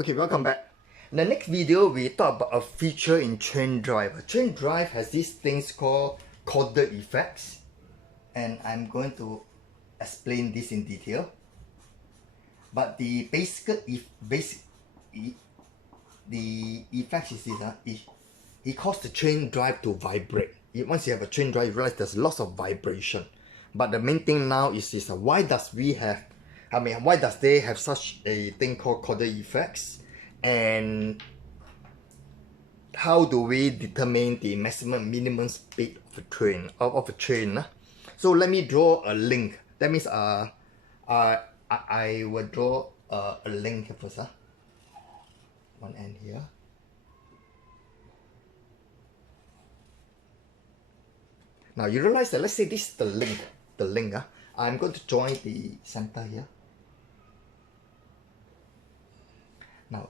Okay, welcome back. In the next video, we talk about a feature in chain drive. A chain drive has these things called Chordal effects, and I'm going to explain this in detail. But the the effect is this. It causes the chain drive to vibrate. Once you have a chain drive, you realize there's lots of vibration. But the main thing now is this: why does they have such a thing called Chordal effects, and how do we determine the maximum minimum speed of a train? So let me draw a link. That means I will draw a link here first. One end here. Now you realize that, let's say this is the link. I'm going to join the center here. Now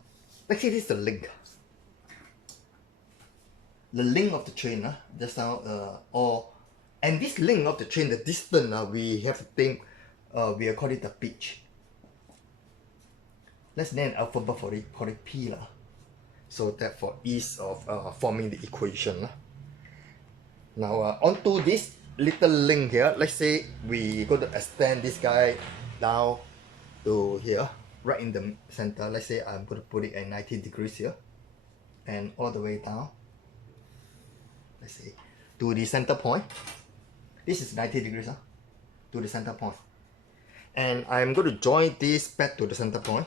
let's say this is the link. The length of the train, just now, and this length of the train, the distance, we have to think, we call it the pitch. Let's name an alphabet for it, call it P, so that for ease of forming the equation. Now, onto this little link here, let's say we go to extend this guy down to here, right in the center. Let's say I'm going to put it at 90 degrees here, and all the way down. Let's see, to the center point. This is 90 degrees, to the center point. And I'm going to join this back to the center point.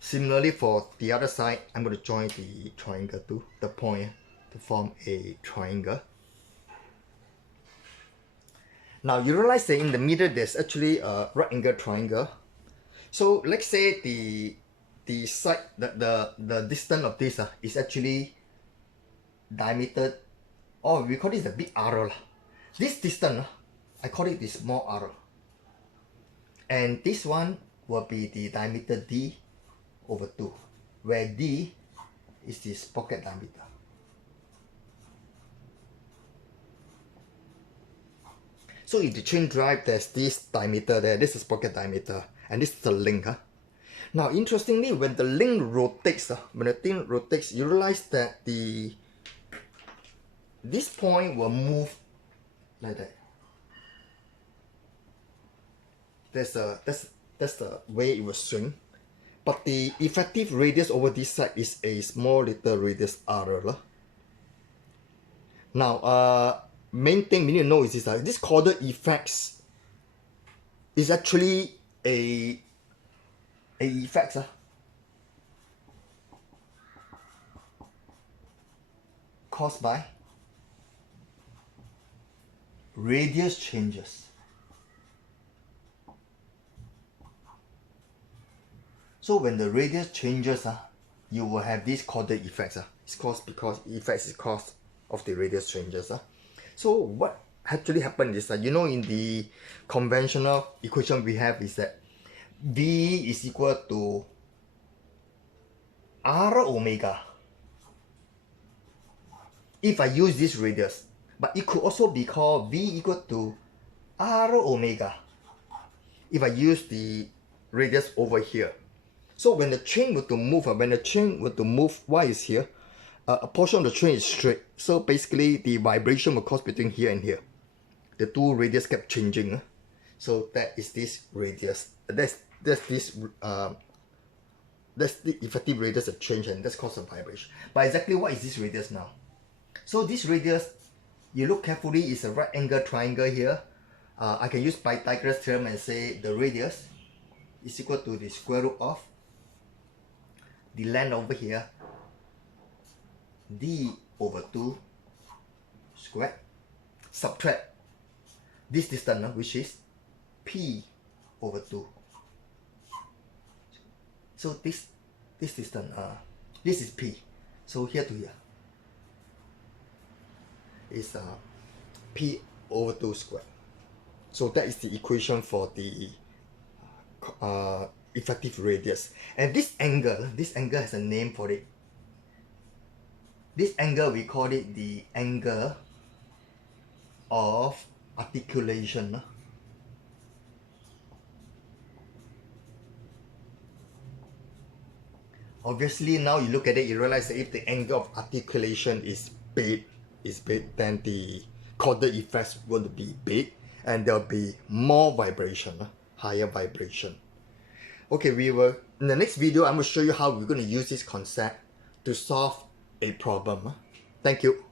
Similarly, for the other side, I'm going to join the triangle to the point to form a triangle. Now you realize that in the middle there's actually a right angle triangle. So let's say the side, the distance of this is actually diameter, or we call it the big arrow. This distance, I call it the small arrow. And this one will be the diameter D over 2, where D is this pocket diameter. So if the chain drive, there's this diameter there, this is pocket diameter, and this is the link. Now, interestingly, when the link rotates, when the thing rotates, you realize that this point will move like that. That's the way it will swing. But the effective radius over this side is a small little radius r. Now, main thing we need to know is this: this Chordal effects is actually a effect caused by radius changes. So when the radius changes, you will have these Chordal effects. It's caused because effects is caused of the radius changes. So what actually happened is that, in the conventional equation we have is that V is equal to R omega if I use this radius, but it could also be called V equal to R omega if I use the radius over here. So when the chain were to move, Y is here, a portion of the chain is straight, so basically the vibration will cause between here and here. The two radius kept changing, so that is this radius. That's the effective radius of change, and that's caused a vibration. But exactly what is this radius now? So this radius, you look carefully, is a right angle triangle here. I can use Pythagoras theorem and say the radius is equal to the square root of the length over here, D over 2 squared, subtract this distance, which is P over 2. So this distance, this is P. So here to here is P over 2 squared. So that is the equation for the effective radius. And this angle has a name for it. This angle, we call it the angle of articulation. Obviously, now you look at it, you realize that if the angle of articulation is big, then the chordal effects will be big, and there'll be more vibration, higher vibration. Okay, in the next video, I'm going to show you how we're going to use this concept to solve a problem. Thank you.